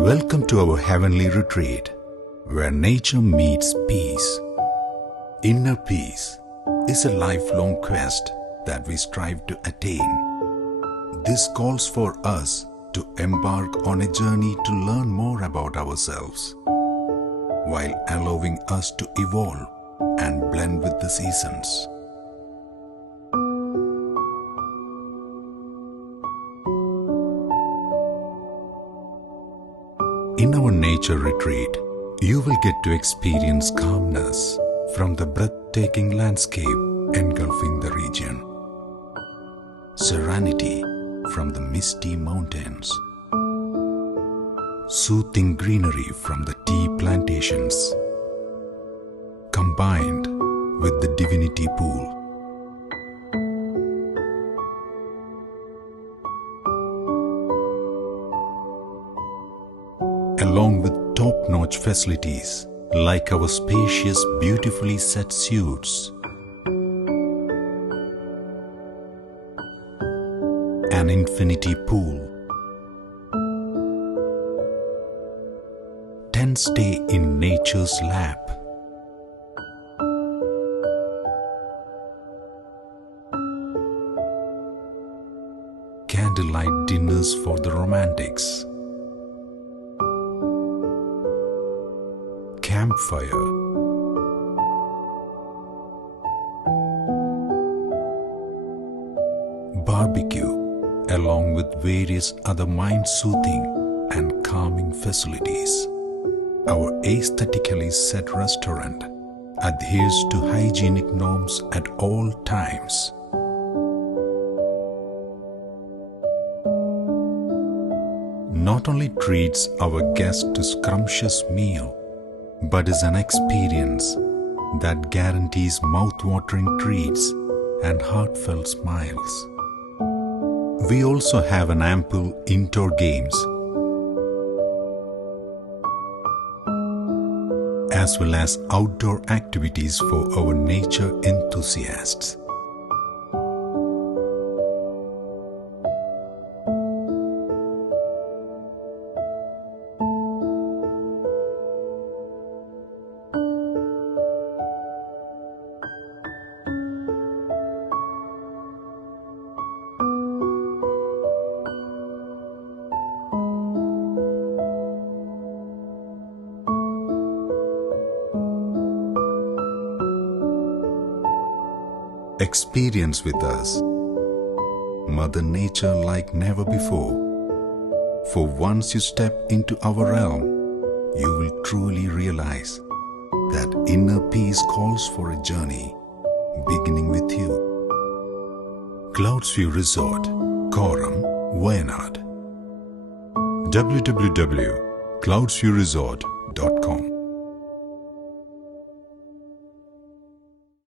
Welcome to our heavenly retreat, where nature meets peace. Inner peace is a lifelong quest that we strive to attain. This calls for us to embark on a journey to learn more about ourselves, while allowing us to evolve and blend with the seasons. In our nature retreat, you will get to experience calmness from the breathtaking landscape engulfing the region, serenity from the misty mountains, soothing greenery from the tea plantations, combined with the divinity pool. Along with top-notch facilities like our spacious, beautifully set suites, an infinity pool, stay in nature's lap, candlelight dinners for the romantics, campfire, barbecue, along with various other mind-soothing and calming facilities. Our aesthetically set restaurant adheres to hygienic norms at all times. Not only treats our guests to scrumptious meal, but is an experience that guarantees mouth-watering treats and heartfelt smiles. We also have an ample indoor games as well as outdoor activities for our nature enthusiasts. Experience with us Mother Nature like never before. For once you step into our realm, you will truly realize that inner peace calls for a journey beginning with you. Cloudsview Resort, Korom, Wayanad. www.cloudsviewresort.com